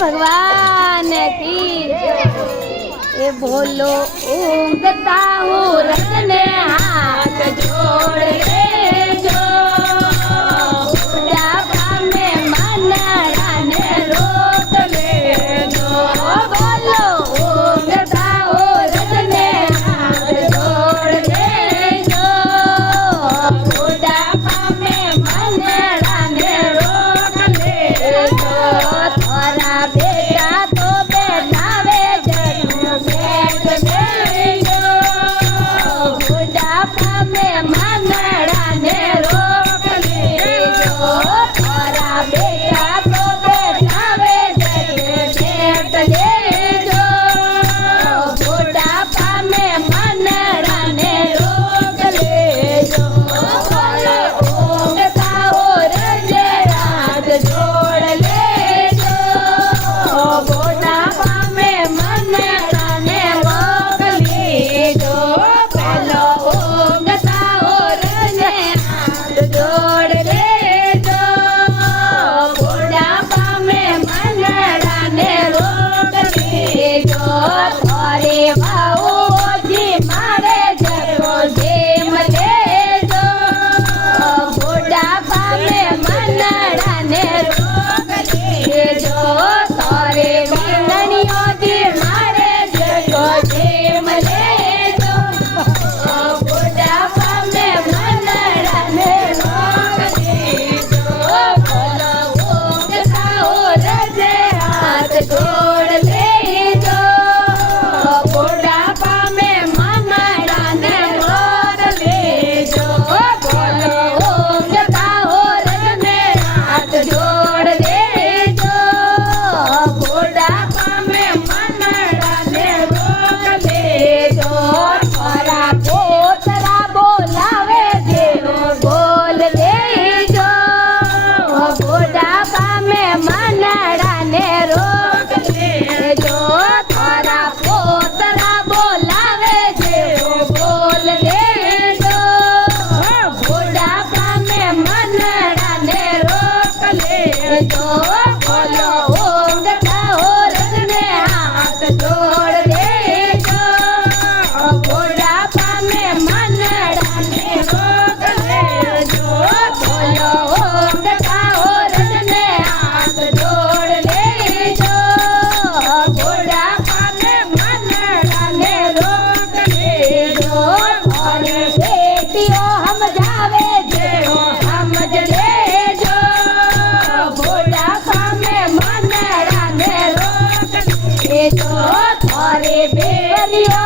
भगवान की ये बोलो ऊँगता हूँ रखने हाथ जोड़ ले जो बुढ़ापा में मन राने रोक ले जो बोलो ऊँगता हूँ रखने हाथ जोड़ ले जो बुढ़ापा में मन राने रोक ले जो थोड़ा बेटा तो बैठावे जरूर बैठ ले जो बुढ़ापा में मन राने रोक ले जो थोड़ा बेटा तो बैठावे जरूर बैठ ले जो बुढ़ापा में मन राने रोक ले जो बोलो ऊँगता हो रजे हाथ जोड़ ले जो बुढ़ापा में मन राने रोक ले जो बोलो ऊँगता हो रजे हाथ जोड़ ले जो बुढ़ापा में मन राने रोक ले जो थोड़े भाऊ जी मारे जरो जेम ले जो बुढ़ापा में मन राने रोक ले जो थोड़े बीननियों जी मारे जरो जेम ले जो बुढ़ापा में मन राने रोक ले जो बोलो ऊँगता हो रजे हाथ जोड़ ले जो बुढ़ापा में मन राने रोक ले जो बोलो ऊँगता हो रजे हाथ जोड़ ले जो बुढ़ापा में मन राने रोक ले जो थोड़ा पोतरा बोलावे देव बोल ले जो बुढ़ापा में मन राने रोक ले जो थोड़ा पोतरा बोलावे देव बोल ले जो बुढ़ापा में मन राने रोक ले जो बोलो ऊँगता हो रखने हाथ जोड़ ले जो बुढ़ापा में मन राने रोक ले जो बोलो ऊँगता हो रखने हाथ जोड़ ले जो बुढ़ापा में मन राने रोक ले जो और बेटियों हम जावे जो समझ ले जो बुढ़ापा में मन राने रोक ले जो थोड़े बेलियों